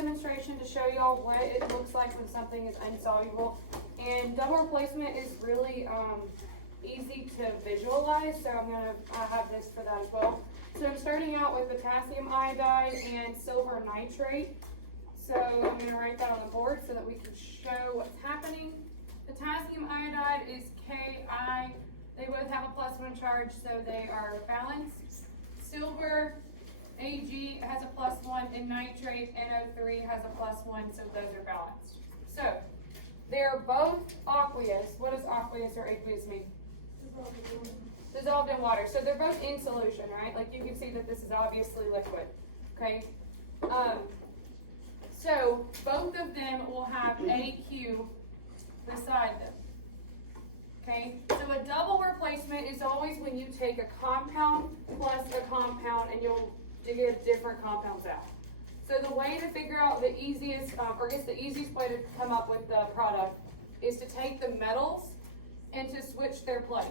demonstration to show y'all what it looks like when something is insoluble. And double replacement is really easy to visualize, so I have this for that as well. So I'm starting out with potassium iodide and silver nitrate. So I'm going to write that on the board so that we can show what's happening. Potassium iodide is Ki. They both have a +1 charge, so they are balanced. Silver, Ag, has a +1, and nitrate, NO3, has a +1, so those are balanced. So they're both aqueous. What does aqueous or aqueous mean? Dissolved in water. So they're both in solution, right? Like you can see that this is obviously liquid. Okay. So both of them will have AQ beside them. Okay. So a double replacement is always when you take a compound plus a compound and you'll get different compounds out. So the way to figure out the easiest, or I guess the easiest way to come up with the product is to take the metals and to switch their place.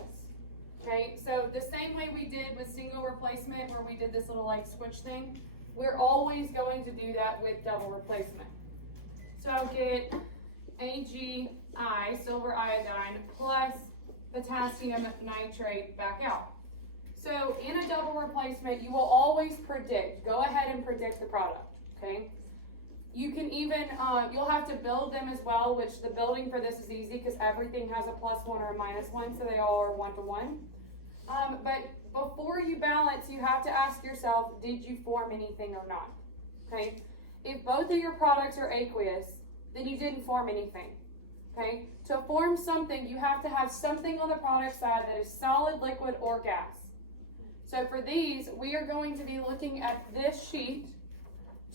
Okay, so the same way we did with single replacement where we did this little like switch thing, we're always going to do that with double replacement. So I'll get AgI, silver iodine, plus potassium nitrate back out. So in a double replacement, you will always predict. Go ahead and predict the product, okay? You can even, you'll have to build them as well, which the building for this is easy because everything has a +1 or a -1, so they all are 1 to 1. But before you balance, you have to ask yourself, did you form anything or not? Okay? If both of your products are aqueous, then you didn't form anything. Okay? To form something, you have to have something on the product side that is solid, liquid, or gas. So for these, we are going to be looking at this sheet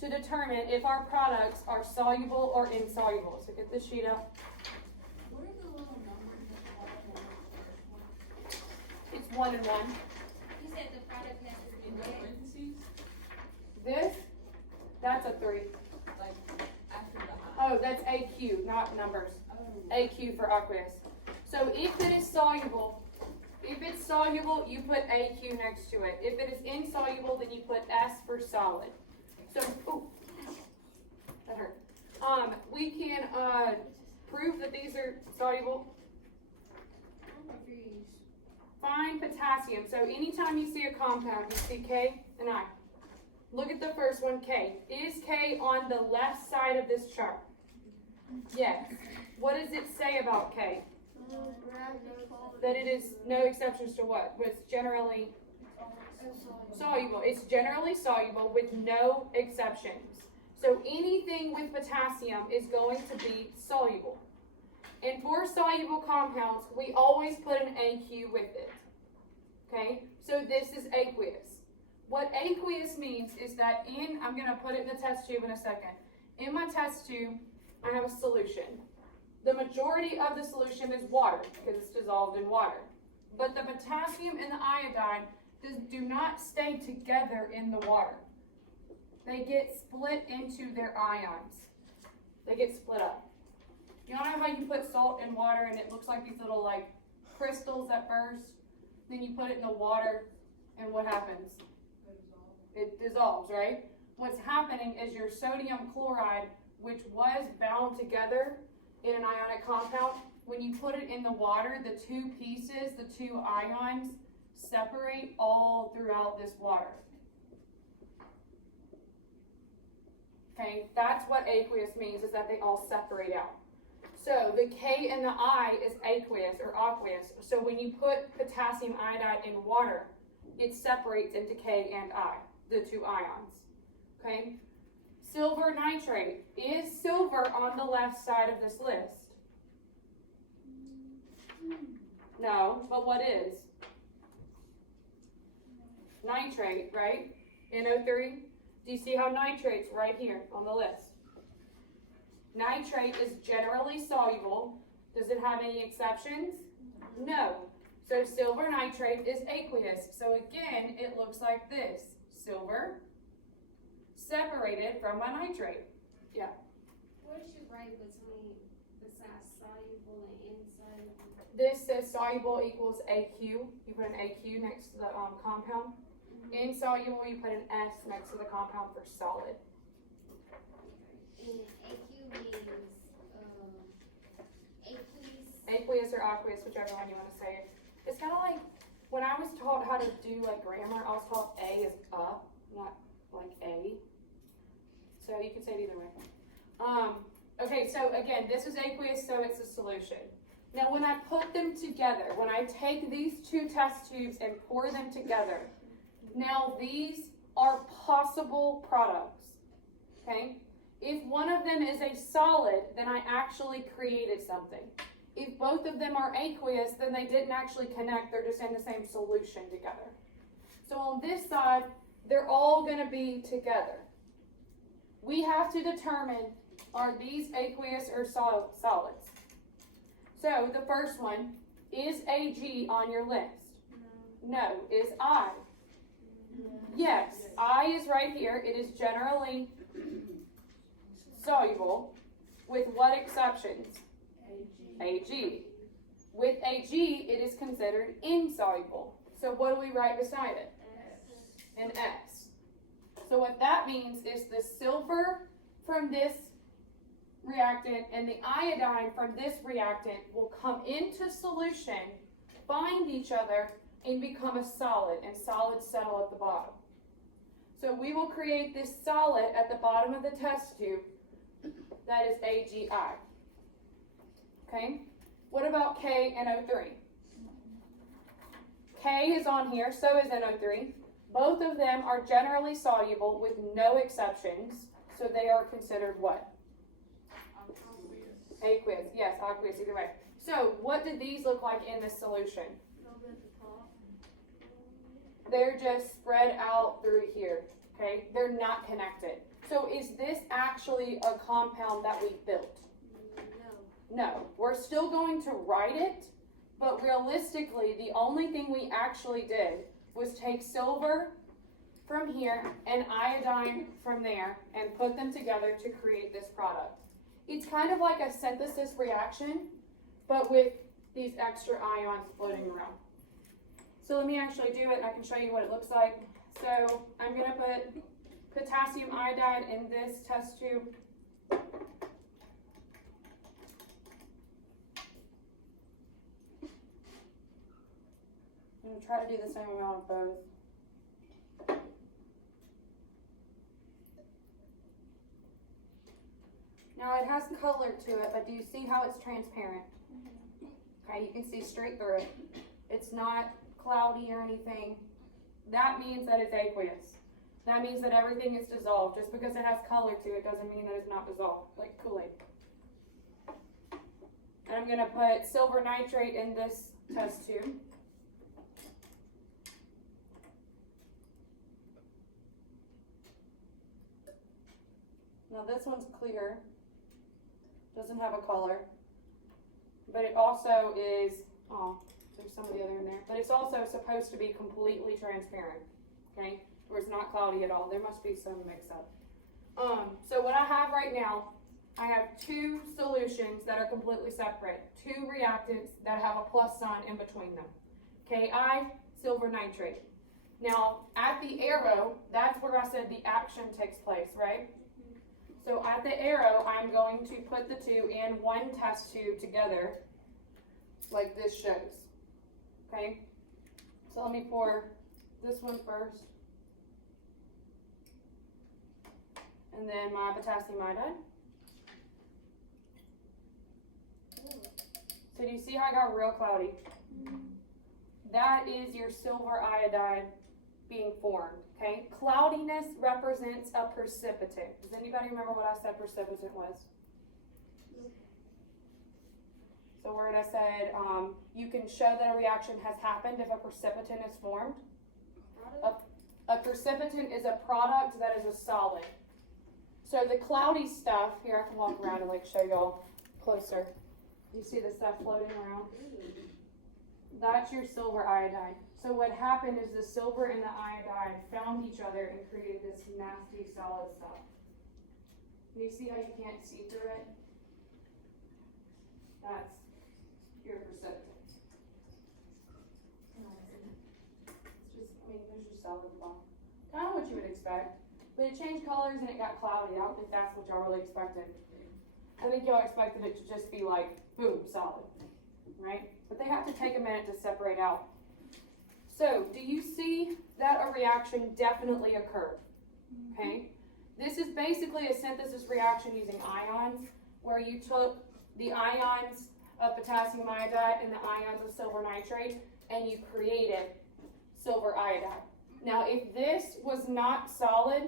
to determine if our products are soluble or insoluble. So get this sheet up. What are the little numbers at the bottom of the first one? It's 1 and 1. You said the product has to be In the red. parentheses, This, that's a 3. like after the Oh, that's AQ, not numbers. Oh. AQ for aqueous. So if it is soluble, you put AQ next to it. If it is insoluble, then you put S for solid. So, ooh, that hurt. We can prove that these are soluble. Find potassium. So anytime you see a compound, you see K and I. Look at the first one, K. Is K on the left side of this chart? Yes. What does it say about K? That it is no exceptions to what? It's generally soluble. It's generally soluble with no exceptions. So anything with potassium is going to be soluble. And for soluble compounds, we always put an AQ with it. Okay? So this is aqueous. What aqueous means is that I'm going to put it in the test tube in a second. In my test tube, I have a solution. The majority of the solution is water because it's dissolved in water. But the potassium and the iodine do not stay together in the water. They get split into their ions. They get split up. You know how you put salt in water and it looks like these little like crystals that burst? Then you put it in the water and what happens? It dissolves, right? What's happening is your sodium chloride, which was bound together in an ionic compound, when you put it in the water, the two pieces, the two ions, separate all throughout this water. Okay, that's what aqueous means, is that they all separate out. So the K and the I is aqueous or aqueous. So when you put potassium iodide in water, it separates into K and I, the two ions. Okay? Silver nitrate. Is silver on the left side of this list? No, but what is? Nitrate, right? NO3. Do you see how nitrate's right here on the list? Nitrate is generally soluble. Does it have any exceptions? No. So silver nitrate is aqueous. So again, it looks like this. Silver separated from my nitrate. Yeah. What is your rate between besides soluble and insoluble? This says soluble equals AQ. You put an AQ next to the compound. Insoluble, you put an S next to the compound for solid. And AQ means, aqueous. Aqueous or aqueous, whichever one you want to say it. It's kind of like when I was taught how to do like grammar, I was taught A is up, not like A. So you can say it either way. Okay, so again, this is aqueous, so it's a solution. Now when I put them together, when I take these two test tubes and pour them together, now these are possible products, okay? If one of them is a solid, then I actually created something. If both of them are aqueous, then they didn't actually connect, they're just in the same solution together. So on this side, they're all gonna be together. We have to determine, are these aqueous or solids? So the first one, is AG on your list? No. Is I? Yes, I is right here. It is generally soluble. With what exceptions? AG. With AG, it is considered insoluble. So what do we write beside it? An S. So what that means is the silver from this reactant and the iodine from this reactant will come into solution, find each other, and become a solid, and solids settle at the bottom. So we will create this solid at the bottom of the test tube that is AgI. Okay? What about K and O3? K is on here, so is NO3. Both of them are generally soluble with no exceptions, so they are considered what? Aqueous, yes, aqueous, either way. So, what did these look like in this solution? They're just spread out through here, okay? They're not connected. So, is this actually a compound that we built? No. We're still going to write it, but realistically, the only thing we actually did was take silver from here and iodine from there and put them together to create this product. It's kind of like a synthesis reaction, but with these extra ions floating around. So let me actually do it and I can show you what it looks like. So I'm going to put potassium iodide in this test tube. I'm going to try to do the same amount of both. Now it has color to it, but do you see how it's transparent? Okay, you can see straight through it. It's not cloudy or anything. That means that it's aqueous. That means that everything is dissolved. Just because it has color to it doesn't mean that it's not dissolved, like Kool-Aid. And I'm going to put silver nitrate in this test tube. Now this one's clear. Doesn't have a color, but it also is, there's some of the other in there, but it's also supposed to be completely transparent, okay, where it's not cloudy at all. There must be some mix up. So what I have right now, I have two solutions that are completely separate, two reactants that have a plus sign in between them, Ki, silver nitrate. Now, at the arrow, that's where I said the action takes place, right? So at the arrow, I'm going to put the two in one test tube together, like this shows. Okay? So let me pour this one first. And then my potassium iodide. So do you see how I got real cloudy? That is your silver iodide being formed. Okay, cloudiness represents a precipitant. Does anybody remember what I said precipitant was? So where I said you can show that a reaction has happened if a precipitant is formed. A precipitant is a product that is a solid. So the cloudy stuff, here I can walk around and like show y'all closer. You see the stuff floating around? That's your silver iodide. So what happened is the silver and the iodide found each other and created this nasty solid stuff. You see how you can't see through it? That's your precipitant. It's just, there's just solid block. Kind of what you would expect. But it changed colors and it got cloudy. I don't think that's what y'all really expected. I think y'all expected it to just be like, boom, solid, right? But they have to take a minute to separate out. So, do you see that a reaction definitely occurred? Okay? This is basically a synthesis reaction using ions, where you took the ions of potassium iodide and the ions of silver nitrate, and you created silver iodide. Now, if this was not solid,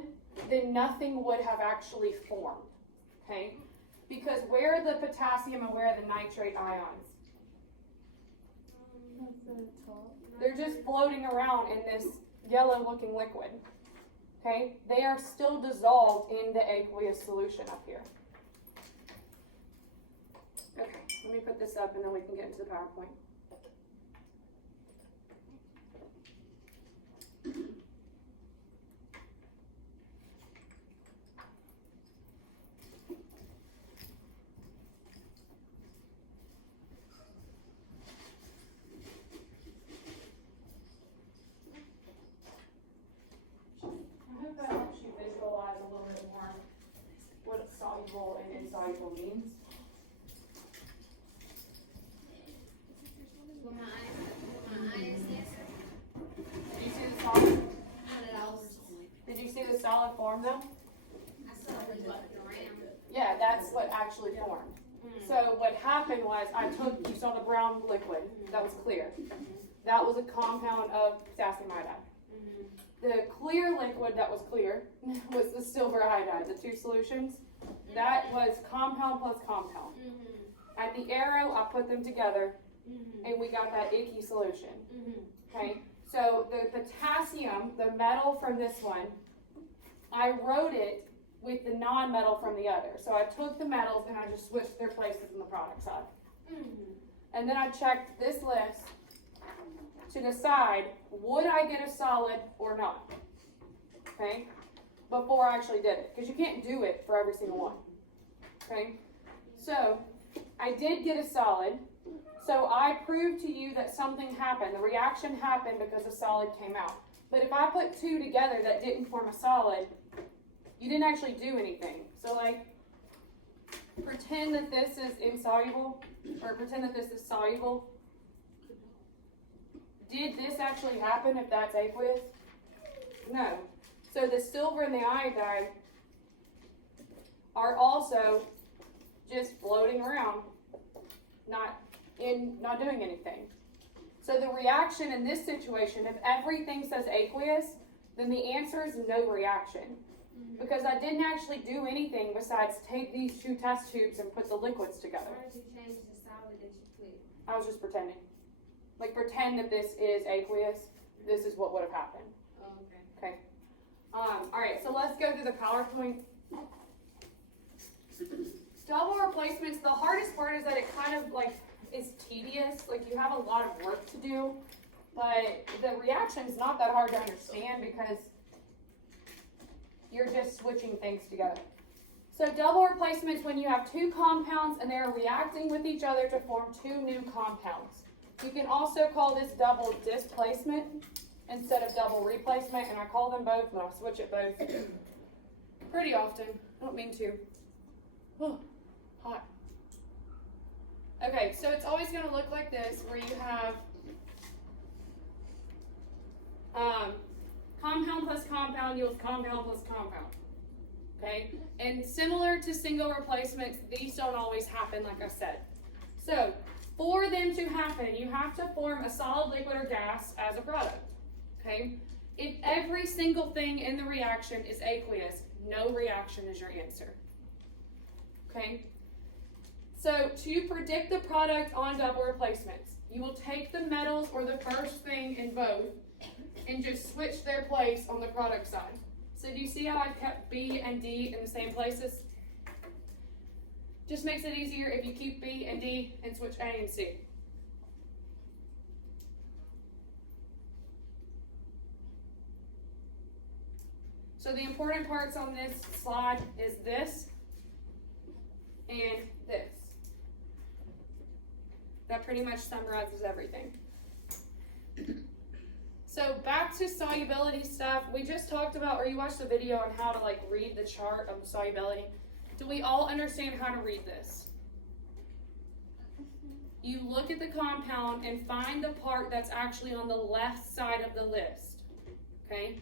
then nothing would have actually formed, okay? Because where are the potassium and where are the nitrate ions? They're just floating around in this yellow-looking liquid, okay? They are still dissolved in the aqueous solution up here. Okay, let me put this up and then we can get into the PowerPoint. I hope that helps you visualize a little bit more what soluble and insoluble means. Will my eyes answer? Did you see the solid? Not at all. Did you see the solid form though? I saw it looking around. Yeah, that's what actually formed. So what happened was you saw the brown liquid that was clear. That was a compound of potassium iodide. The clear liquid that was clear was the silver iodide, the two solutions. That was compound plus compound. At the arrow, I put them together and we got that icky solution. Okay, so the potassium, the metal from this one, I wrote it with the non-metal from the other. So I took the metals and I just switched their places in the product side. And then I checked this list to decide, would I get a solid or not? Okay, before I actually did it, because you can't do it for every single one. Okay, so I did get a solid. So I proved to you that something happened. The reaction happened because a solid came out. But if I put two together that didn't form a solid, you didn't actually do anything. So like, pretend that this is insoluble, or pretend that this is soluble. Did this actually happen if that's aqueous? No. So the silver and the iodide are also just floating around, not doing anything. So the reaction in this situation, if everything says aqueous, then the answer is no reaction. Because I didn't actually do anything besides take these two test tubes and put the liquids together. Why did you change the solid that you put? I was just pretending. Like, pretend that this is aqueous. This is what would have happened. Oh, okay. Okay. Alright, so let's go through the PowerPoint. Double replacements, the hardest part is that it kind of like is tedious. Like, you have a lot of work to do. But the reaction is not that hard to understand because you're just switching things together. So double replacements when you have two compounds and they're reacting with each other to form two new compounds. You can also call this double displacement instead of double replacement, and I call them both and I'll switch it both pretty often. I don't mean to. Oh, hot. Okay, so it's always going to look like this, where you have compound plus compound yields compound plus compound. Okay, and similar to single replacements, these don't always happen, like I said. So for them to happen, you have to form a solid, liquid, or gas as a product. Okay, if every single thing in the reaction is aqueous, no reaction is your answer. Okay, so to predict the product on double replacements, you will take the metals or the first thing in both and just switch their place on the product side. So do you see how I kept B and D in the same places? Just makes it easier if you keep B and D and switch A and C. So the important parts on this slide is this and this. That pretty much summarizes everything. So back to solubility stuff. We just talked about, or you watched a video on how to like read the chart of solubility. Do we all understand how to read this? You look at the compound and find the part that's actually on the left side of the list. Okay?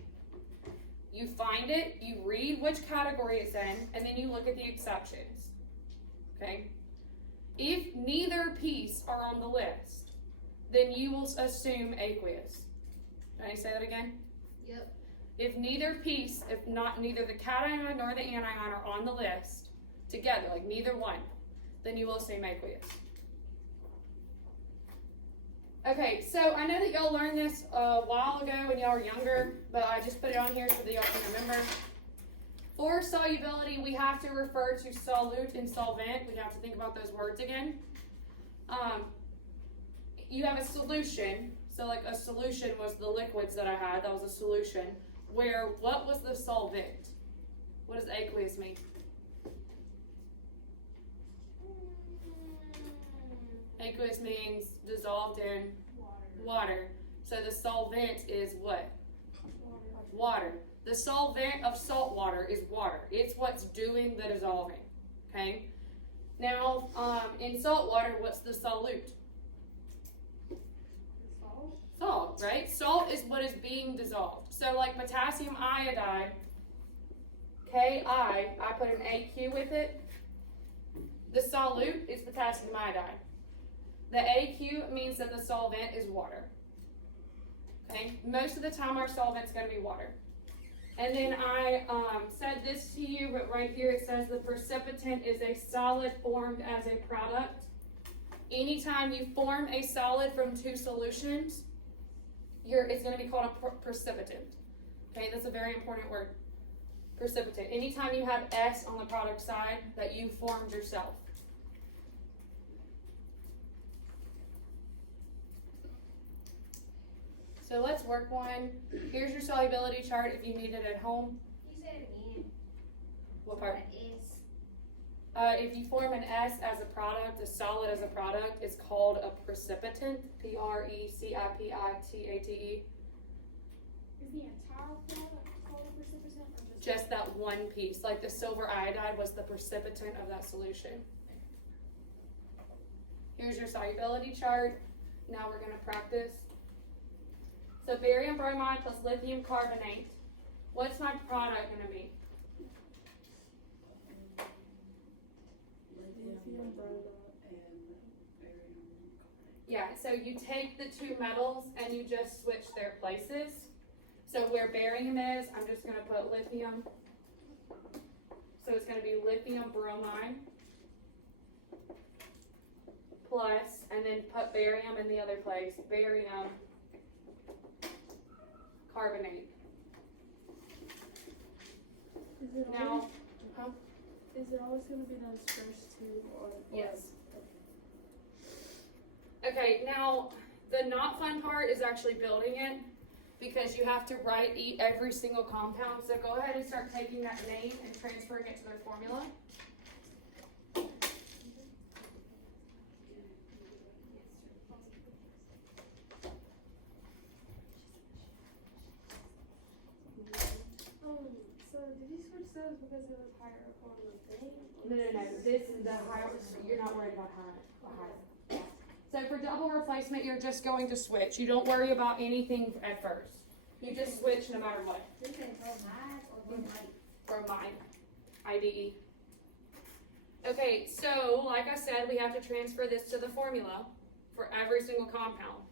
You find it, you read which category it's in, and then you look at the exceptions. Okay? If neither piece are on the list, then you will assume aqueous. Can I say that again? Yep. If neither piece, if not neither the cation nor the anion are on the list together, like neither one, then you will assume aqueous. Okay, so I know that y'all learned this a while ago when y'all were younger, but I just put it on here so that y'all can remember. For solubility, we have to refer to solute and solvent. We have to think about those words again. You have a solution. So like a solution was the liquids that I had. That was a solution. Where, what was the solvent? What does aqueous mean? Aqueous means dissolved in water. So the solvent is what? Water. The solvent of salt water is water. It's what's doing the dissolving. Okay? Now, in salt water, what's the solute? Salt, right? Salt is what is being dissolved. So like potassium iodide, Ki, I put an AQ with it. The solute is potassium iodide. The AQ means that the solvent is water. Okay? Most of the time our solvent's going to be water. And then I said this to you, but right here it says the precipitant is a solid formed as a product. Anytime you form a solid from two solutions, it's going to be called a precipitant. Okay, that's a very important word. Precipitant. Anytime you have S on the product side, that you formed yourself. So let's work one. Here's your solubility chart if you need it at home. You said it again. What part? That is. If you form an S as a product, a solid as a product, it's called a precipitant. Precipitate. Is the entire product called a precipitant or Just that one piece. Like the silver iodide was the precipitant of that solution. Here's your solubility chart. Now we're going to practice. So barium bromide plus lithium carbonate. What's my product going to be? Lithium bromide and barium carbonate. Yeah, so you take the two metals and you just switch their places. So where barium is, I'm just going to put lithium. So it's going to be lithium bromide plus, and then put barium in the other place, barium carbonate. Is it Now, always, huh? is it always going to be those first two or? Yes. Okay, now the not fun part is actually building it because you have to write every single compound. So go ahead and start taking that name and transferring it to their formula. So did you switch those because it was higher up on the thing? No. This is the higher. You're not worried about higher. So for double replacement, you're just going to switch. You don't worry about anything at first. You just switch no matter what. You can bromide or bromide. Bromide. IDE. Okay, so like I said, we have to transfer this to the formula for every single compound.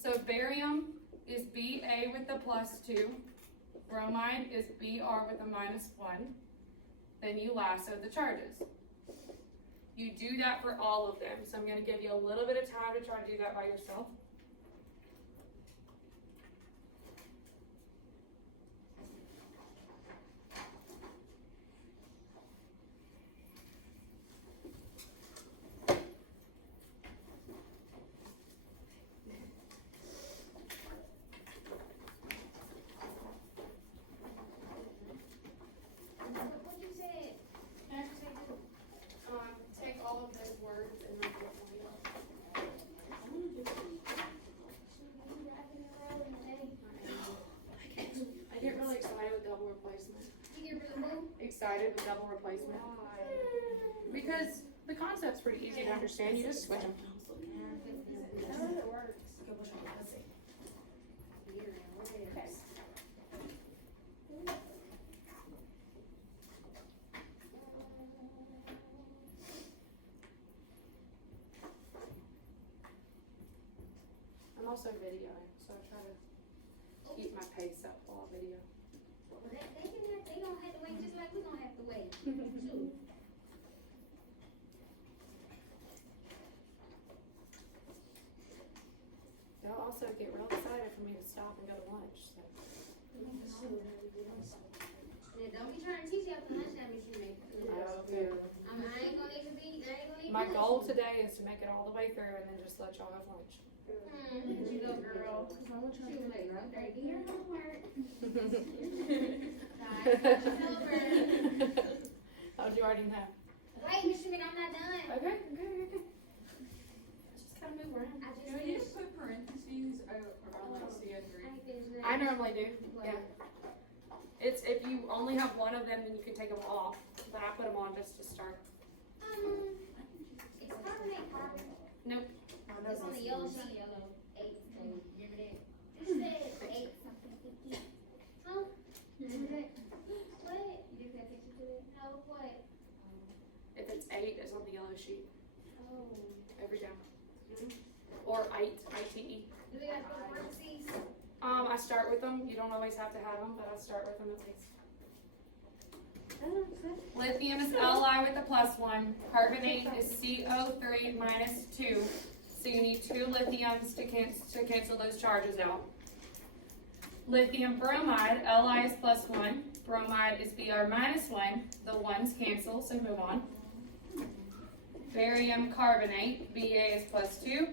So barium is Ba with the +2. Bromide is Br with a -1. Then you lasso the charges. You do that for all of them. So I'm going to give you a little bit of time to try to do that by yourself. What you said? Take all of those words and make it a formula. I want to do sided with double replacement. Because the concept's pretty easy to understand. You just switch them. How does it work? I'm also videoing, so I try to keep my pace up while I video. They don't have to wait just like we don't have to wait. Shoot. They'll also get real excited for me to stop and go to lunch. So. And don't be trying to teach you after lunchtime if you make it. Okay. I ain't gonna need to be, I ain't gonna need to. My goal today is to make it all the way through and then just let y'all have lunch. Look at you go, girl. She was like, okay, do your homework. How'd you already know? Wait, Miss Schmidt, I'm not done. Okay. Just kind of move around. I Do just you finished. put parentheses around like CO3? I ain't finished that. I normally do. Yeah. It's if you only have one of them, then you can take them off. But I put them on just to start. It's carbonate carbon. Nope. It's on the yellow sheet. Yellow. 8. Remember that? It said 8 something 50. Huh? Remember that? What? You didn't pay attention to it? No, what? If it's 8, it's on the yellow sheet Oh. every time. Or ITE. ITE. Do we have to put parentheses? I start with them. You don't always have to have them, but I start with them at least. Lithium is Li with a +1. Carbonate is CO3 -2. So you need 2 lithiums to cancel those charges out. Lithium bromide, Li is +1. Bromide is Br -1. The 1s cancel, so move on. Barium carbonate, Ba is +2.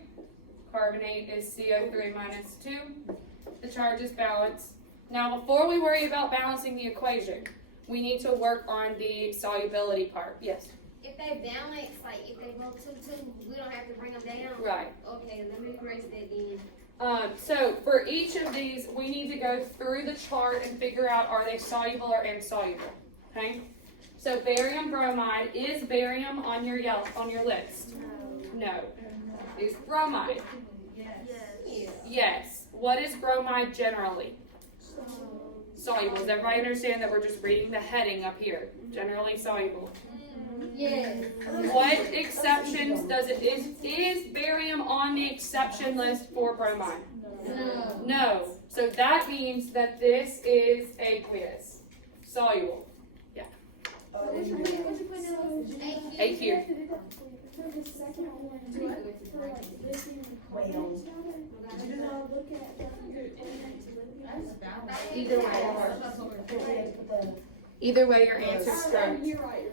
Carbonate is CO3 -2. The charges balance. Now, before we worry about balancing the equation, we need to work on the solubility part. Yes. If they balance, like if they go 2-2, we don't have to bring them down. Right. Okay, let me erase that then. So for each of these, we need to go through the chart and figure out are they soluble or insoluble. Okay. So barium bromide, is barium on your list? No. Is bromide? Yes. What is bromide generally? Soluble. Does everybody understand that we're just reading the heading up here? Generally soluble. Yes. What exceptions does it is barium on the exception list for bromide? No. No. So that means that this is aqueous. Soluble. What you put in AQ. For the second one, do I for like lithium and carbonate, do I look at the Either way. Either way, your answer's correct. You're right.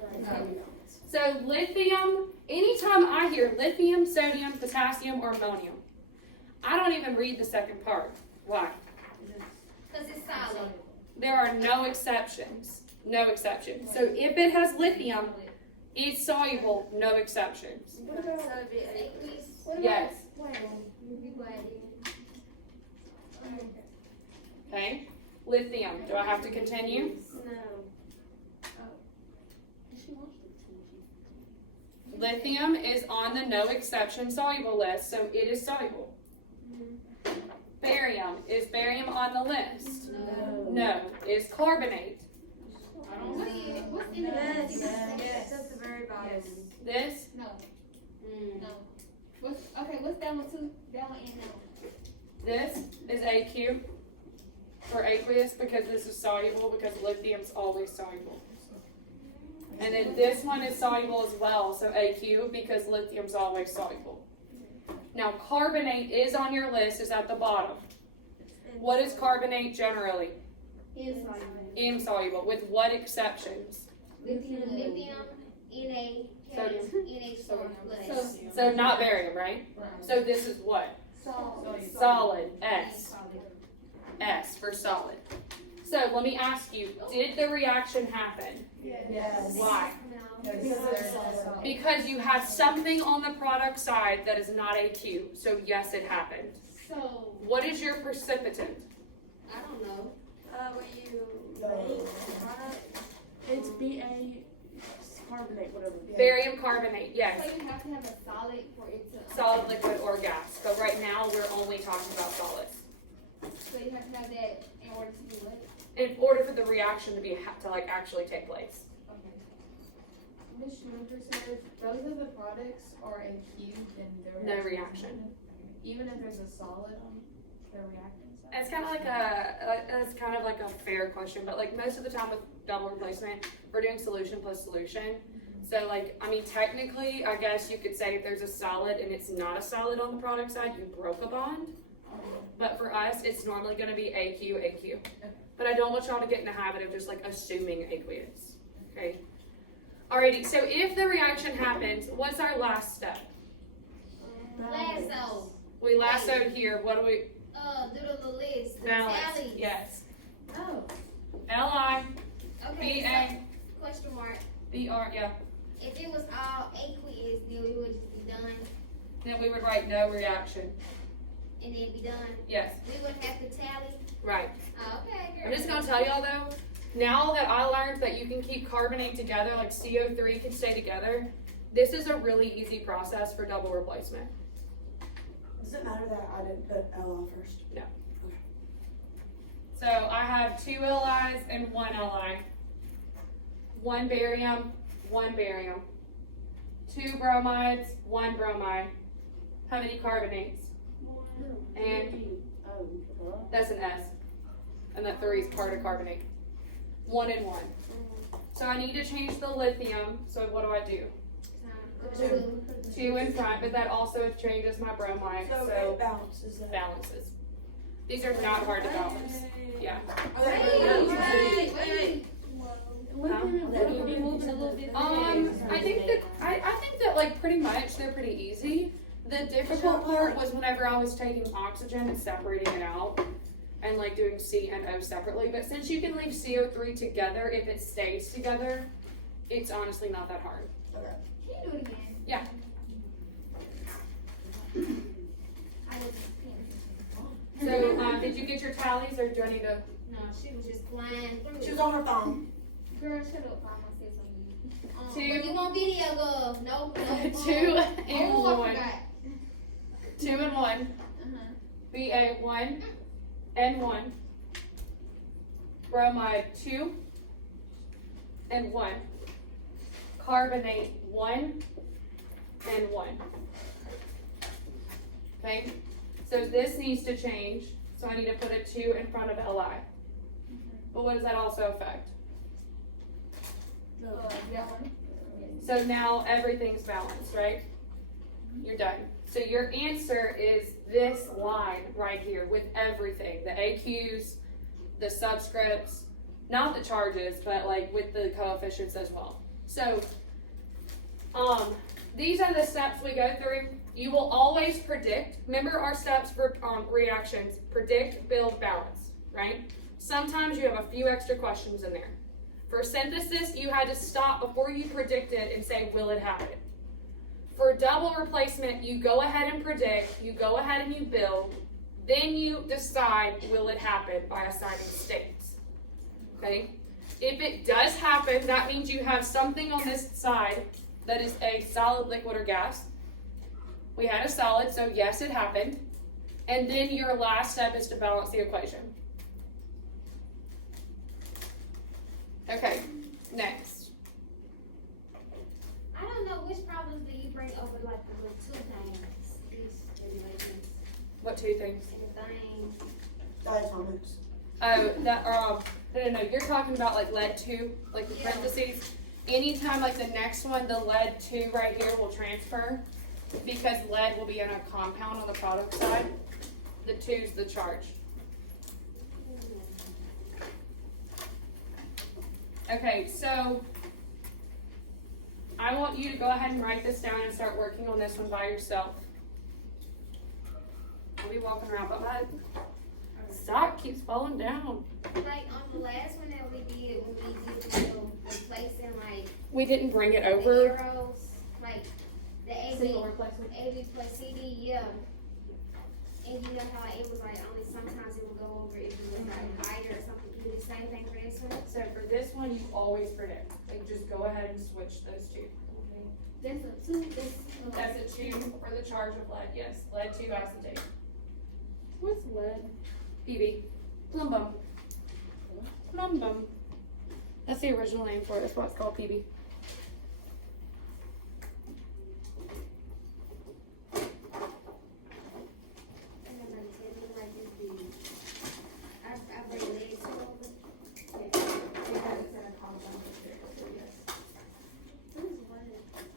So lithium, anytime I hear lithium, sodium, potassium, or ammonium, I don't even read the second part. Why? Because it's solid. There are no exceptions. No exceptions. So if it has lithium, it's soluble, no exceptions. What about, Aqueous. Yes. You go ahead. Okay. Lithium. Do I have to continue? Lithium is on the no exception soluble list, so it is soluble. Barium. Is barium on the list? No. Is carbonate? What's in the Yes. That's the very bottom. This? No. Mm. No. What's that one too? That one and that one. This is AQ for aqueous because this is soluble because lithium's always soluble. And then this one is soluble as well, so AQ because lithium's always soluble. Now carbonate is on your list, is at the bottom. What is carbonate generally? Insoluble. With what exceptions? Lithium, Na, Sodium. NH4+. So not barium, right? So this is what? Solid. S. S for solid. So let me ask you, did the reaction happen? yes. Why? No. Because you have something on the product side that is not AQ. So yes, it happened. So, What is your precipitant? I don't know. Where you make the product, It's BA carbonate, whatever. Barium carbonate, yes. So you have to have a solid for it to. Solid, liquid, or gas. But right now, we're only talking about solids. So you have to have that in order to do what? In order for the reaction to actually take place. Okay. Ms. Schmunder says, those are the products are a cube, then the No reaction. Even if there's a solid on the reactant side? It's kind of like a fair question, but like most of the time with double replacement, we're doing solution plus solution. So like, I mean, technically, I guess you could say if there's a solid and it's not a solid on the product side, you broke a bond. But for us, it's normally going to be AQ, AQ. But I don't want y'all to get in the habit of just like assuming aqueous. Okay. Alrighty. So if the reaction happens, what's our last step? Lasso. We lassoed here. What do we? Do the list. The Balance. tallies. Yes. Oh. Li, Okay. BA, So, question mark. BR. Yeah. If it was all aqueous, then we would just be done, Then we would write no reaction. and then be done. Yes. We wouldn't have to tally. Right. Okay, girl. I'm just gonna tell y'all though, now that I learned that you can keep carbonate together, like CO3 can stay together, this is a really easy process for double replacement. Does it matter that I didn't put L on first? So I have 2 LIs and 1 Li. 1 barium, 1 barium. 2 bromides, 1 bromide. How many carbonates? And that's an S. And that 3 is part of carbonate. 1 and 1. So I need to change the lithium, so what do I do? 2 in front, but that also changes my bromide, So so it balances that. balances. These are not hard to balance. Yeah. Wait. I think that like pretty much they're pretty easy. The difficult part was whenever I was taking oxygen and separating it out and like doing C and O separately. But since you can leave CO3 together if it stays together, it's honestly not that hard. Can you do it again? Yeah. I was So did you get your tallies or do I need to? No, she was just flying through. She was on her phone. Girl, shut up. I said something. Two. But you want video, girl? No. 2 and Oh, I 1. forgot. 2 and 1. Uh-huh. BA 1 and 1. Bromide 2 and 1. Carbonate 1 and 1. Okay? So this needs to change. So I need to put a 2 in front of Li. But what does that also affect? That one? So now everything's balanced, right? You're done. So your answer is this line right here with everything. The AQs, the subscripts, not the charges, but like with the coefficients as well. So these are the steps we go through. You will always predict. Remember our steps for reactions. Predict, build, balance, right? Sometimes you have a few extra questions in there. For synthesis, you had to stop before you predicted and say, will it happen? For double replacement, you go ahead and predict, you go ahead and you build, then you decide, will it happen by assigning states. Okay? If it does happen, that means you have something on this side that is a solid, liquid, or gas. We had a solid, so yes, it happened. And then your last step is to balance the equation. Okay, next. I don't know which problems do you bring over like the little 2 things. These regulations. What 2 things? The thing. Diatomics. Oh, that no, you're talking about like lead 2, like the Yeah. parentheses. Anytime like the next one, the lead 2 right here will transfer because lead will be in a compound on the product side. The 2's the charge. Okay, so I want you to go ahead and write this down and start working on this one by yourself. I'll be walking around, but my sock keeps falling down. Like on the last one that we did, when we did the little replacing like We didn't bring it the over. arrows, like the Single AB replacement. plus CD, yeah. And you know how it was like only sometimes it would go over if you was like higher or something. You the same thing for this one? So for this one, you always predict. Like, just go ahead and switch those two. That's a two, That's a 2 for the charge of lead, yes. Lead 2 acetate. What's lead? PB. Plumbum. Plumbum. That's the original name for it. That's why it's called PB. I've read lead two of them. Because it's in a compound material, so yes. What is one?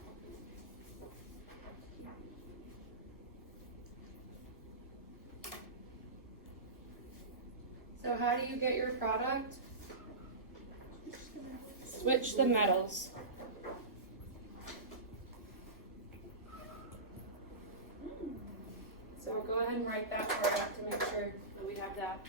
So how do you get your product? Switch the metals. So I'll go ahead and write that part up to make sure that we have that.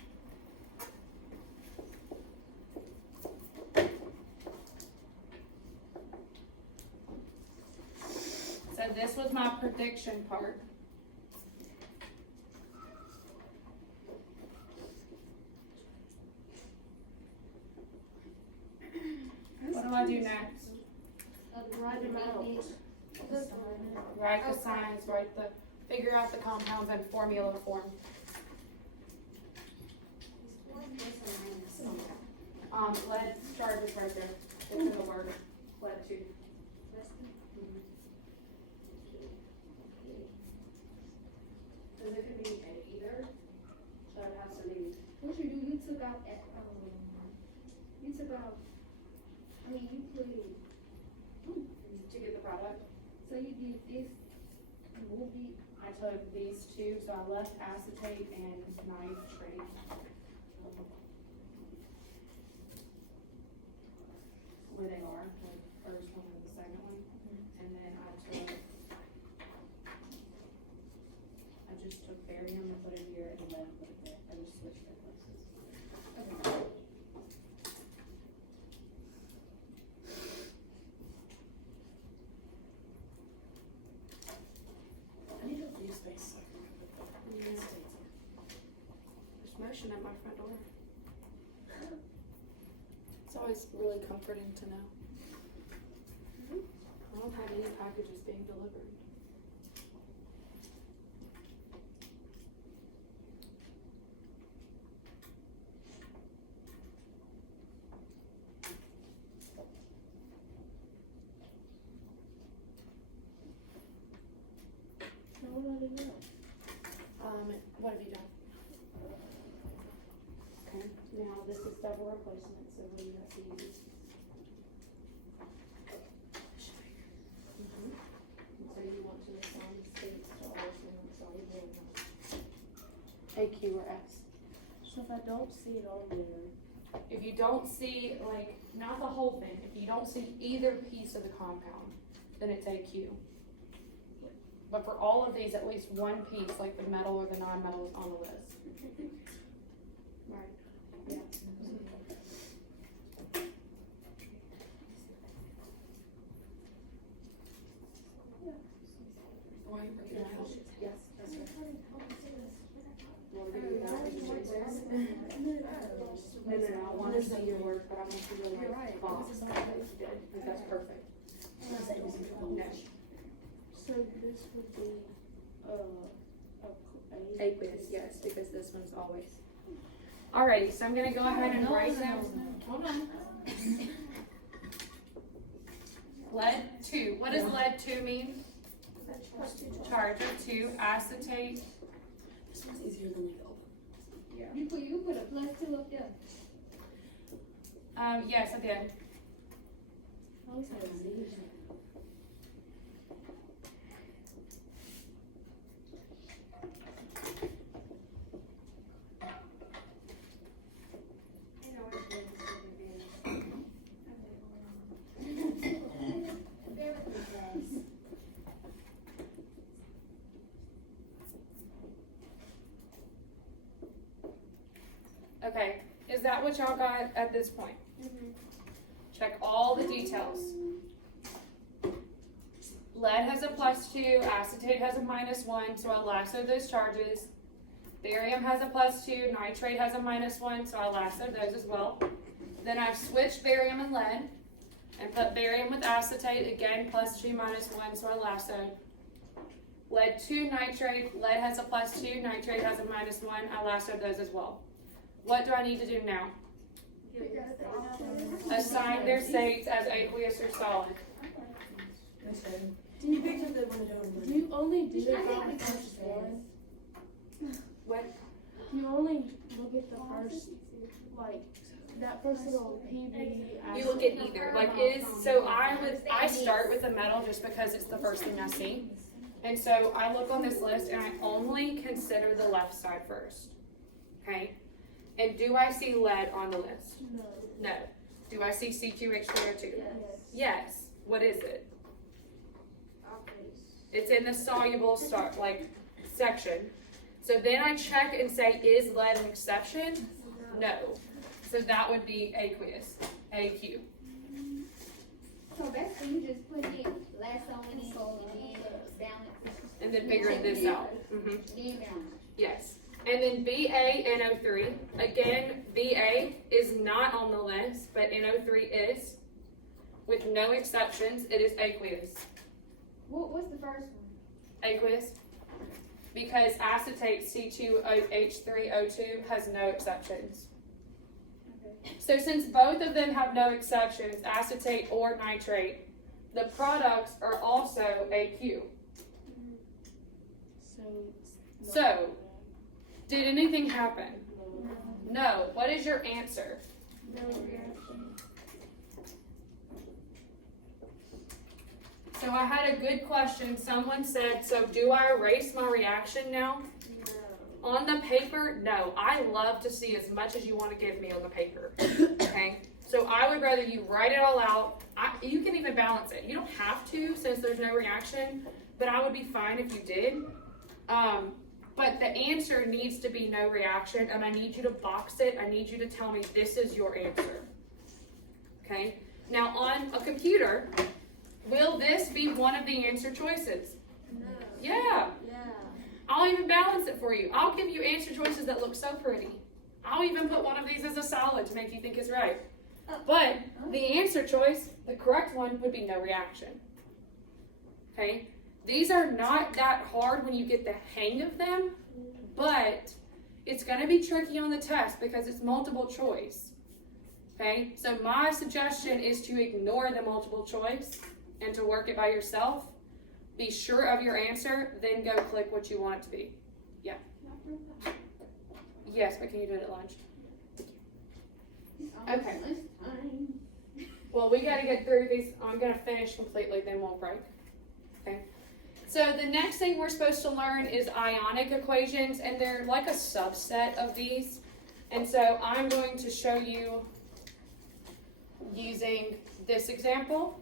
So this was my prediction part. What do I do next? Write them out. Write the signs, figure out the compounds in formula form. Lead charge is right there. It's in the word. Lead 2. Cause it could be either, so it has to be. What you do, you took out, you put, To get the product. so you did this, movie, I took these 2, so I left acetate and nitrate. Where they are, the first one and the second one. And then I just took barium and put it here and lead put it there. I just switched their places. I need to leave space so I can put the states in. There's motion at my front door. It's always really comforting to know. I don't have any packages being delivered. What have you done? Okay, now this is double replacement, so what do you have to use? And so you want to assign states to all soluble AQ or S. So if I don't see it on there, If you don't see, like, not the whole thing, if you don't see either piece of the compound, then it's AQ. But for all of these, at least one piece, like the metal or the non-metal, is on the list. Right. Yeah. Why are you bringing it out? Yes, that's right. Well, we're gonna do that. No, I want to see your work, but I want to see your like box that you did, because that's perfect. No. so this would be, Aqueous, yes, because this one's always. Alrighty, so I'm gonna go ahead and write down. Hold on. Lead 2. What does lead 2 mean? Charge of 2. Acetate. This one's easier than like all you put a +2 up there. Yes, I did. I always have Z. Okay, is that what y'all got at this point? Check all the details. Lead has a +2, acetate has a -1, so I lasso those charges. Barium has a +2, nitrate has a -1, so I lassoed those as well. Then I've switched barium and lead and put barium with acetate, again +2, -1, so I lassoed. Lead 2 nitrate, lead has a +2, nitrate has a -1, I lassoed those as well. What do I need to do now? Assign their states as aqueous or solid. You picked up the one to Do do. you only do I it think on we the first one? What? Do you only look at the first, like, that first little PB? You look at either, like I start with the metal just because it's the first thing I see. And so I look on this list and I only consider the left side first, okay? And do I see lead on the list? No. No. Do I see CQH3O2? Yes. Yes. What is it? It's in the soluble section. So then I check and say, is lead an exception? No. So that would be aqueous, AQ. So basically, you just put it last on in and then balance. And then figuring this out. Mm-hmm. Then balance. Yes. And then BaNO3. Again, Ba is not on the list, but NO3 is. With no exceptions, it is aqueous. What's the first one? Aqueous. Because acetate C2H3O2 has no exceptions. So since both of them have no exceptions, acetate or nitrate, the products are also AQ. So, did anything happen? No. What is your answer? No reaction. So I had a good question. Someone said, so do I erase my reaction now? No. On the paper, no. I love to see as much as you want to give me on the paper. Okay? So I would rather you write it all out. You can even balance it. You don't have to since there's no reaction, but I would be fine if you did. But the answer needs to be no reaction, and I need you to box it. I need you to tell me this is your answer. Okay? Now on a computer, will this be one of the answer choices? No. Yeah. Yeah. I'll even balance it for you. I'll give you answer choices that look so pretty. I'll even put one of these as a solid to make you think it's right. But the answer choice, the correct one, would be no reaction. Okay? These are not that hard when you get the hang of them, but it's going to be tricky on the test because it's multiple choice. Okay? So my suggestion is to ignore the multiple choice and to work it by yourself. Be sure of your answer, then go click what you want it to be. Yeah. Yes, but can you do it at lunch? Okay. Well, we got to get through these. I'm going to finish completely, then we'll break. Okay. So the next thing we're supposed to learn is ionic equations, and they're like a subset of these. And so I'm going to show you using this example.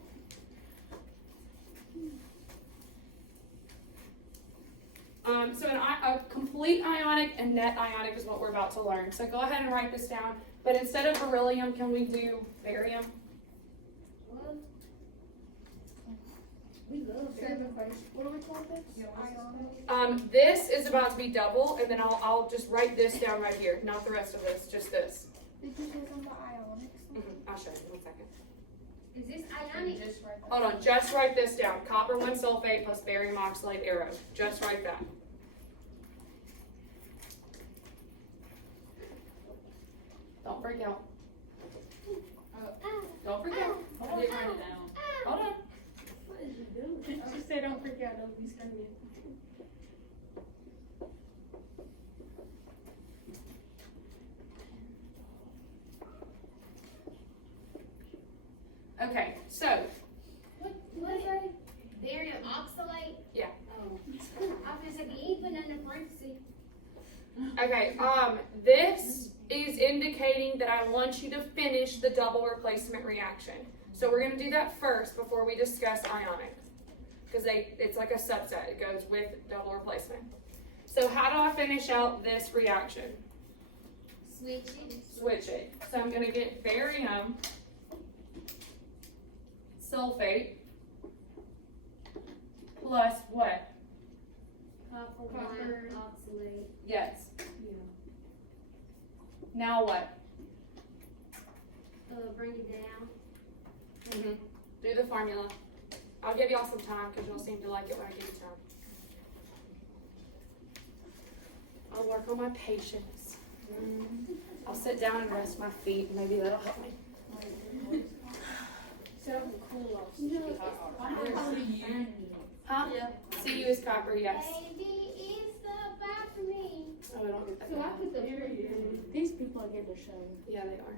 So a complete ionic and net ionic is what we're about to learn. So go ahead and write this down. But instead of beryllium, can we do barium? Well, we love Same equation. What do we call this? This is about to be double, and then I'll just write this down right here. Not the rest of this, just this. Did you click on the ionics? I'll show you in 1 second. Is this ionic? Just right there. Hold on, just write this down. Copper 1 sulfate plus barium oxalate arrow. Just write that. Don't freak out. Don't freak out. I'm getting write it down. Hold on. What is you doing? Just say don't freak out, don't be screaming. Okay, so What is that? Barium oxalate? Yeah. Oh. I was gonna say, you ain't putting under parentheses. okay, this is indicating that I want you to finish the double replacement reaction. So we're going to do that first before we discuss ionic. Because it's like a subset. It goes with double replacement. So how do I finish out this reaction? Switch it. Switch it. So I'm going to get barium sulfate plus what? Copper, Copper. one, obsolete. Yes. Yeah. Now what? Bring it down. Mm-hmm. Do the formula. I'll give y'all some time because y'all seem to like it when I give you time. I'll work on my patience. I'll sit down and rest my feet. Maybe that'll help me. So cool off. Huh? Yeah. CU is copper, yes. Baby, it's about to me. Oh, we don't get that. So I bad. put the, these people are getting a show. Yeah, they are.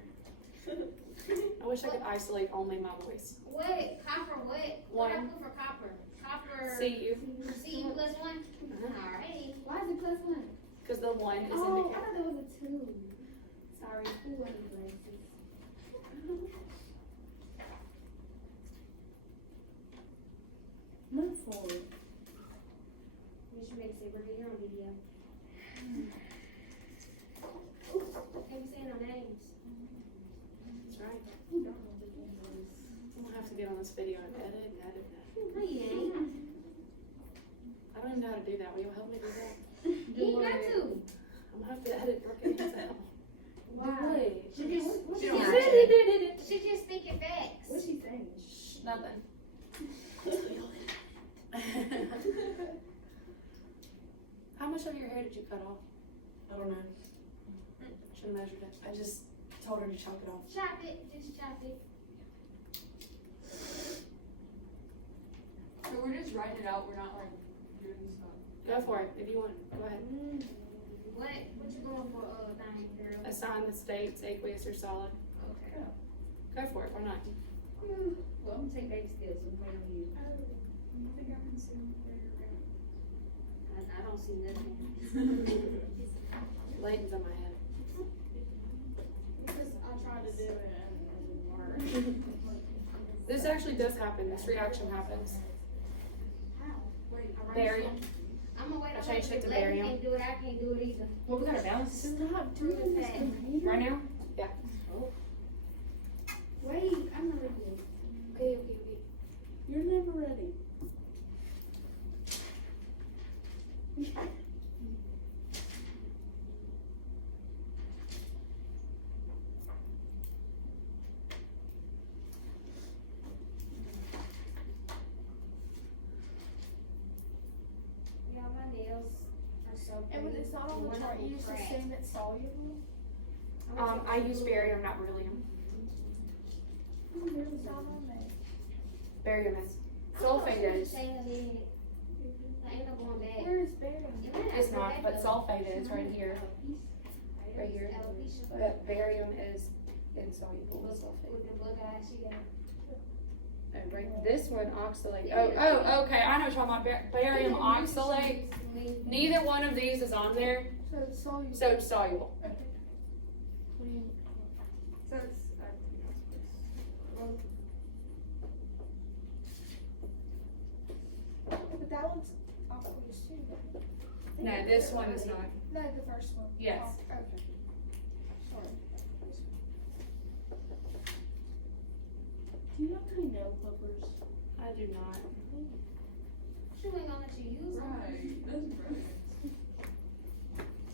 I wish I could isolate only my voice. What? Copper what? What I put for copper? Copper. CU, C plus one? Uh-huh. Alrighty. Why is it plus one? because the one is Oh, I indicated. thought that was a two. Sorry. Ooh, I need glasses. Move forward. You should make it say we're here on video. Can't be saying our names. That's right. You don't know the numbers. I'm gonna have to get on this video and edit. No, you ain't. I don't even know how to do that. Will you help me do that? You ain't got to. I'm gonna have to edit Brooke and out. Why? She just, She she don't just, have to. she just speaking facts. What's she saying? Nothing. How much of your hair did you cut off? I don't know. Should have measured it. I just told her to chop it off. Chop it, just chop it. So we're just writing it out, we're not like doing stuff. Go for it. If you want, go ahead. What you going for, thing, girl? Assign the states, aqueous or solid. Okay. Go for it. Why not? Well, I'm gonna take baby steps and put on you. I think I can see where you're going. I don't see nothing. Layton's in my head. Because I tried to do it and it didn't work. This actually does happen. This reaction happens. How? Barium. I'm gonna wait I on changed her. it to Lady barium. can't do it, I can't do it either. Well, we gotta balance. Stop doing this. Right now? Wait, I'm not ready. Okay. You're never ready. Yeah, my nails are so pretty. And when it's not on the One chart, of you them just cracked. assume it's soluble? I use barium, not beryllium. It's not on there. Barium is. I thought Sulfate she was is. saying that it- I ain't no going back. Where is barium? It might It's go not, back but though. sulfate is right here. Right here. Alopecia. But barium is insoluble with With sulfate. the bug eyes she got. Oh, right. This one oxalate. Oh, okay. I know what you're talking about. Barium oxalate. Neither one of these is on there, So it's soluble. so it's soluble. So it's, But that one's aqueous too. No, this one is not. No, the first one. Yes. Okay. Sorry. Do you know how many nail clippers? I do not. She ain't gonna let you use them. right, that's right.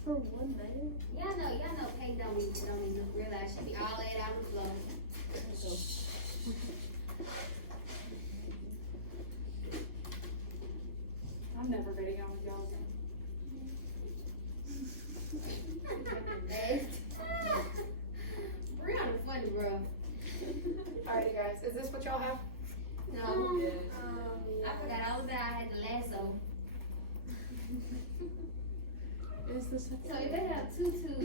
For one nail? Y'all know Peyton don't even realize she be all laid out on the floor. I'm never videoing with y'all. Brianna funny, bro. Alrighty, guys. Is this what y'all have? No, Yeah. I forgot all about I had the lasso. Is this a So if they have two tubes,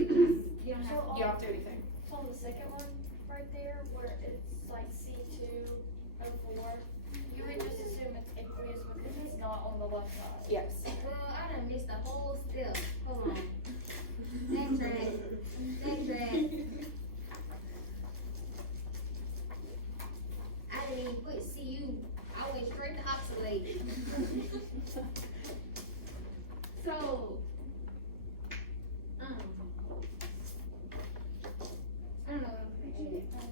you don't have You don't do anything. So on the second one, right there, where it's like C204, you would just assume it's aqueous because it's not on the left side. Yes. Well, I done missed the whole step. Hold on. Backtrack. I didn't even put CU. I went straight to oxalate. So, I don't know what I'm gonna add.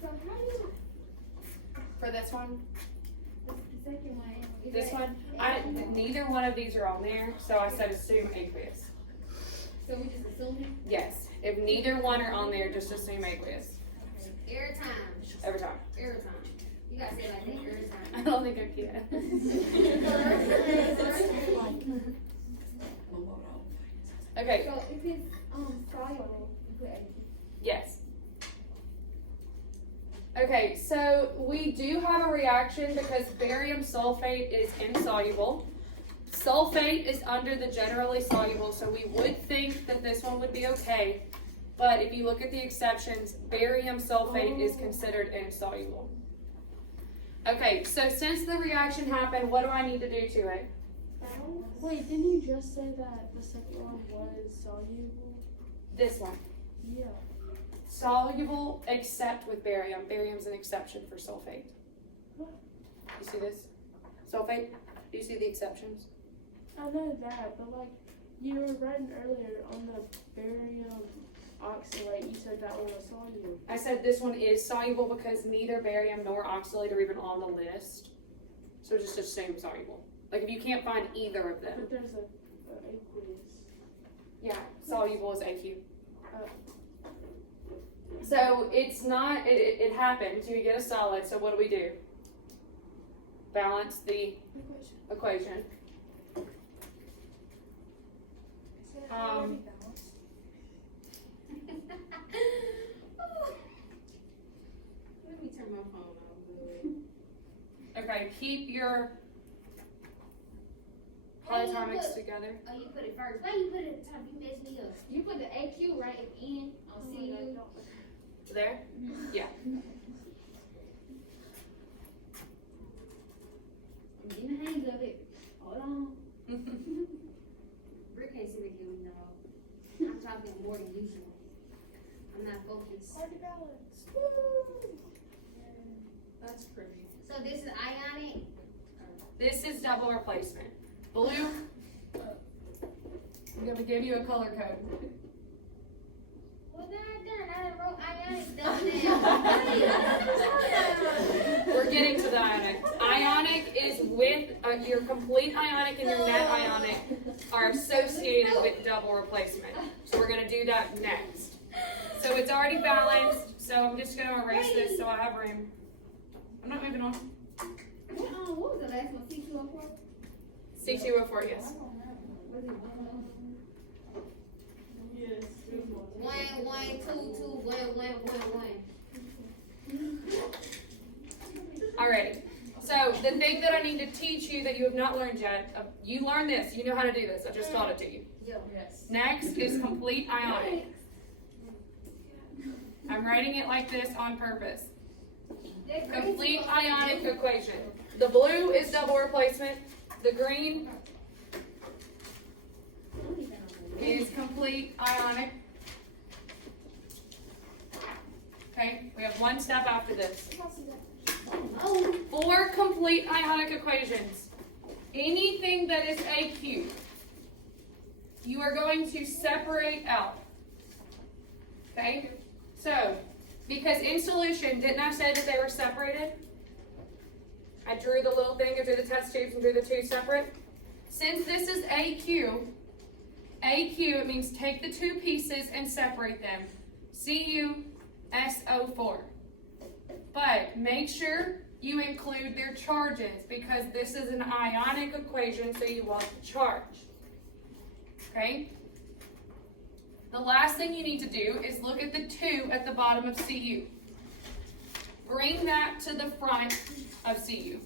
So how do you, For this one, the second one, This one, neither one of these are on there, so I said assume aqueous. So we just assume it Yes, if neither one are on there, just assume aqueous every time. every time. Every time. You gotta say it like that every time. I don't think I can. Okay, So if it's soluble, you put AQ. yes. Okay, so we do have a reaction because barium sulfate is insoluble. Sulfate is under the generally soluble, so we would think that this one would be okay. But if you look at the exceptions, barium sulfate is considered insoluble. Okay, so since the reaction happened, what do I need to do to it? Wait, didn't you just say that the second one was soluble? This one. Yeah. Soluble except with barium. Barium's an exception for sulfate. You see this? Sulfate? Do you see the exceptions? I know that, but like you were writing earlier on the barium oxalate, you said that one was soluble. I said this one is soluble because neither barium nor oxalate are even on the list. So just assume soluble. Like if you can't find either of them. But there's a aqueous. Yeah, soluble is AQ. Oh. So it's not, it happens. You get a solid, so what do? Balance the equation. Let me turn my phone off. Okay, keep your polyatomics together. Oh, you put it first. Why you put it at the top? You messed me up. You put the AQ right at the end on CU. There? Yeah. I'm getting the hang of it. Hold on. Rick can't see the good no. I'm talking more than usual. I'm not focused. Hard to balance. That's pretty. So this is ionic. This is double replacement. Blue. I'm gonna give you a color code. Well, then I done wrote ionic down there. We're getting to the ionic. Ionic is with your complete ionic and your net ionic are associated with double replacement. So we're gonna do that next. So it's already balanced. So I'm just gonna erase this so I have room. I'm not moving on. What was the last one? C204? C204, yes. Was it 1? 1, 2, 2, 1, 1, 1, 1. Alrighty. So the thing that I need to teach you that you have not learned yet, you learned this. You know how to do this. I just taught it to you. Yes. Next is complete ionic. I'm writing it like this on purpose. Complete ionic equation. The blue is double replacement. The green is complete ionic. Okay, we have one step after this. For complete ionic equations, anything that is AQ, you are going to separate out. Okay? So, because in solution, didn't I say that they were separated? I drew the little thing, I drew the test tubes and drew the two separate. Since this is AQ, it means take the two pieces and separate them. CuSO4. But make sure you include their charges because this is an ionic equation, so you want the charge. Okay? The last thing you need to do is look at the 2 at the bottom of Cu. Bring that to the front of Cu.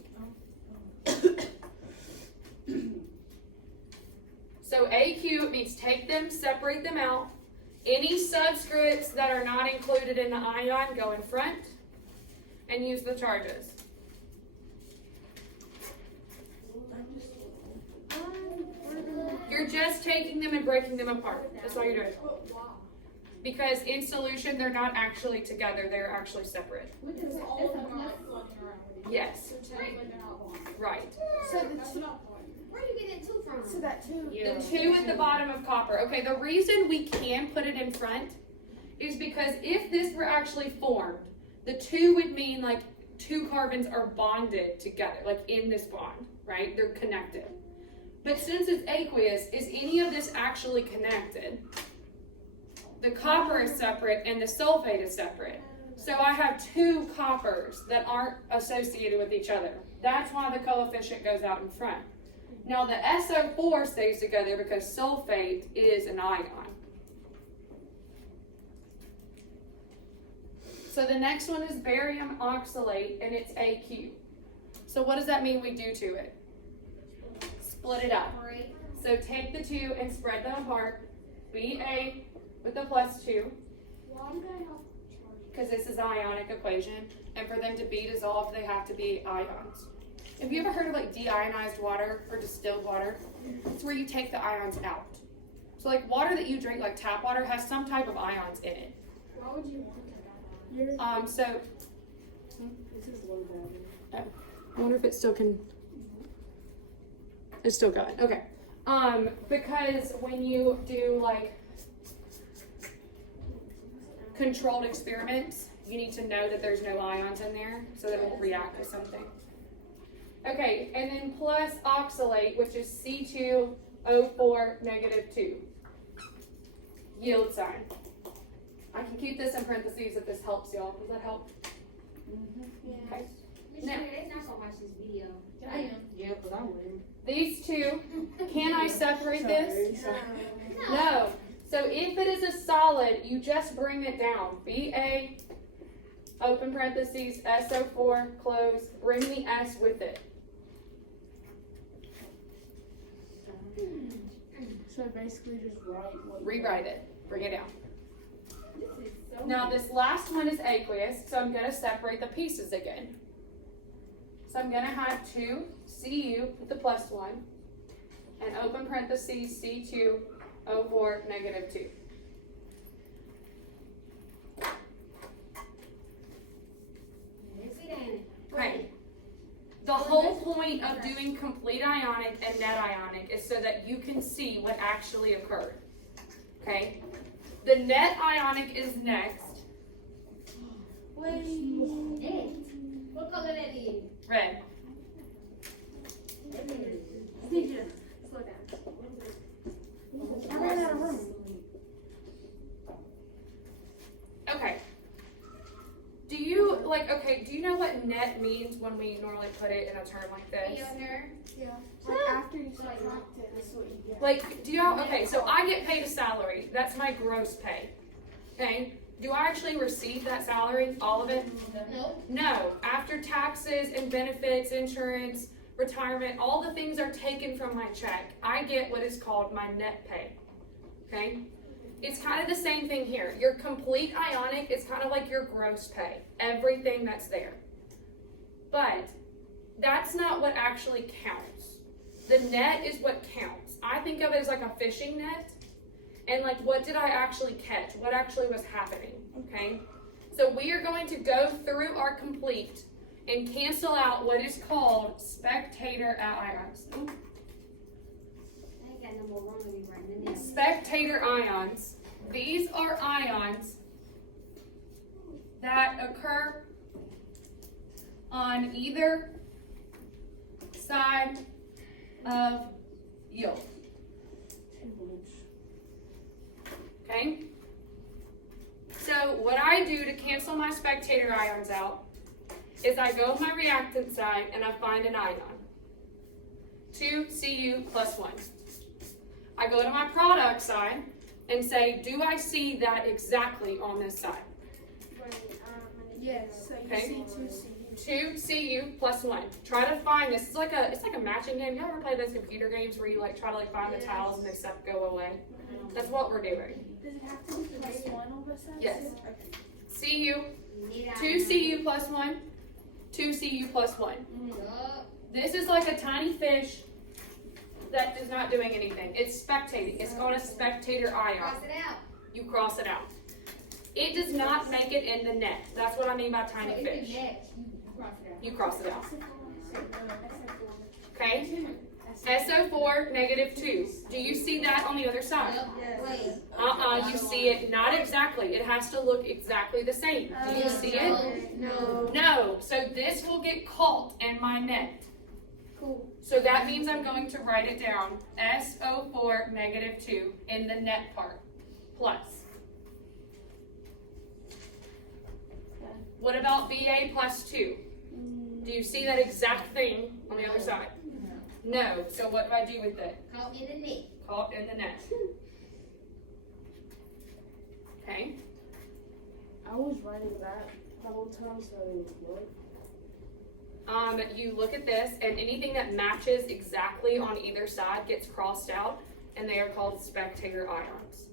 So AQ, it means take them, separate them out. Any subscripts that are not included in the ion go in front and use the charges. You're just taking them and breaking them apart. That's all you're doing. Because in solution, they're not actually together. They're actually separate. Yes. Right. So the two, Where you get that 2 from? so that two. The 2 at the bottom of copper. Okay, the reason we can put it in front is because if this were actually formed, the 2 would mean like two carbons are bonded together, like in this bond, right? They're connected. But since it's aqueous, is any of this actually connected? The copper is separate and the sulfate is separate. So I have two coppers that aren't associated with each other. That's why the coefficient goes out in front. Now the SO4 stays together because sulfate is an ion. So the next one is barium oxalate, and it's AQ. So what does that mean we do to it? Split it up. So take the two and spread them apart. Ba with the +2, because this is ionic equation, and for them to be dissolved, they have to be ions. Have you ever heard of like deionized water or distilled water? It's where you take the ions out. So like water that you drink, like tap water, has some type of ions in it. Why would you want that? So This is low value. I wonder if it still can. It's still going. Okay. Because when you do like controlled experiments, you need to know that there's no ions in there so that it won't react with something. Okay, and then plus oxalate, which is C2O4 -2. Yield sign. I can keep this in parentheses if this helps y'all. Does that help? Okay. Now, They're not gonna watch this video. I am. Yeah, but I wouldn't. these two, can I separate this? No. So if it is a solid, you just bring it down. Ba, open parentheses, SO4, close, bring the S with it. So basically just write what. Rewrite it, bring it down. Now this last one is aqueous, so I'm gonna separate the pieces again. So I'm gonna have 2 Cu with the +1, and open parentheses C2O4 -2. Okay. The whole point of doing complete ionic and net ionic is so that you can see what actually occurred. Okay? The net ionic is next. What color that is? Red. Slow down. I ran out of room. Okay. Do you know what net means when we normally put it in a term like this? Yeah. Like after you subtract it, this is what you get. Like, do y'all, okay, so I get paid a salary. That's my gross pay. Okay? Do I actually receive that salary? All of it? No. No. After taxes and benefits, insurance, retirement, all the things are taken from my check. I get what is called my net pay. Okay? It's kind of the same thing here. Your complete ionic is kind of like your gross pay. Everything that's there. But that's not what actually counts. The net is what counts. I think of it as like a fishing net. And like, what did I actually catch? What actually was happening? Okay? So we are going to go through our complete and cancel out what is called spectator ions. I ain't got no more wrong with me right now. Spectator ions. These are ions that occur on either side of yield. Okay? So what I do to cancel my spectator ions out is I go to my reactant side and I find an ion. 2 Cu plus 1. I go to my product side and say, do I see that exactly on this side? Yes. So you Okay. see 2 2 Cu plus 1. Try to find this. It's like a matching game. Y'all ever play those computer games where you like try to like find the tiles and they stuff go away? That's what we're doing. Does it have to be plus 1 on both sides? Yes. Okay. Cu, 2 Cu plus 1, 2 Cu plus 1. Yup. This is like a tiny fish that is not doing anything. It's spectating. It's called a spectator ion. Cross it out. You cross it out. It does not make it in the net. That's what I mean by So tiny if fish. it's next, you cross it out. You cross it out. Okay? SO4, -2. Do you see that on the other side? Wait. You see it not exactly. It has to look exactly the same. Do you see it? No. No. So this will get caught in my net. Cool. So that means I'm going to write it down, SO4, -2 in the net part, plus. What about BA plus 2? Do you see that exact thing on the other side? No. So what do I do with it? Caught in the net. Caught in the net. Okay. I was writing that the whole time, so what? You look at this, and anything that matches exactly on either side gets crossed out, and they are called spectator ions.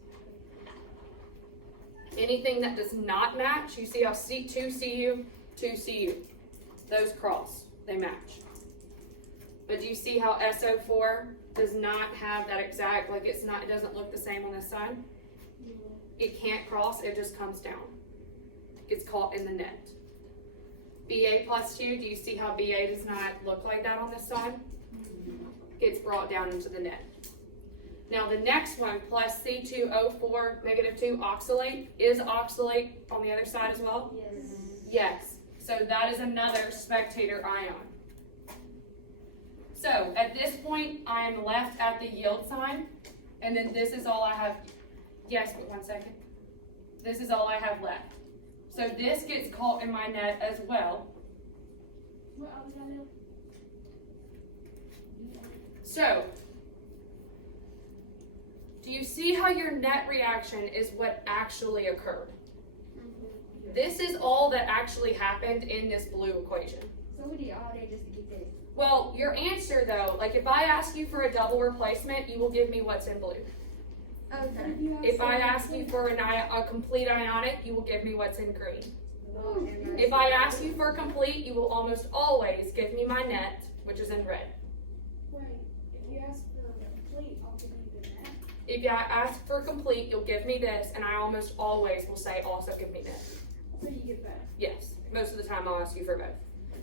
Anything that does not match, you see how C2 CU, 2 CU, those cross, they match. But do you see how SO4 does not have that exact, like it doesn't look the same on this side? It can't cross, it just comes down. It's caught in the net. BA plus 2, do you see how BA does not look like that on this side? Gets brought down into the net. Now the next one, plus C2O4, -2, oxalate. Is oxalate on the other side as well? Yes. Yes. So that is another spectator ion. So at this point, I am left at the yield sign, and then this is all I have. Yes, but 1 second. This is all I have left. So this gets caught in my net as well. So, do you see how your net reaction is what actually occurred? This is all that actually happened in this blue equation. So we did all day just to get this. Well, your answer though, like if I ask you for a double replacement, you will give me what's in blue. Okay. If I ask you for a complete ionic, you will give me what's in green. If I ask you for a complete, you will almost always give me my net, which is in red. Right. If you ask for a complete, I'll give you the net. If I ask for a complete, you'll give me this, and I almost always will say also give me net. So you get that. Yes, most of the time I'll ask you for both.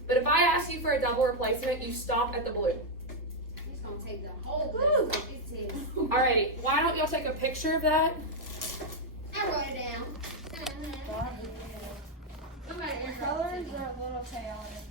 But if I ask you for a double replacement, you stop at the blue. It's gonna take the whole thing. This is. Alrighty, why don't y'all take a picture of that? I wrote it down. Colors that little tail on it.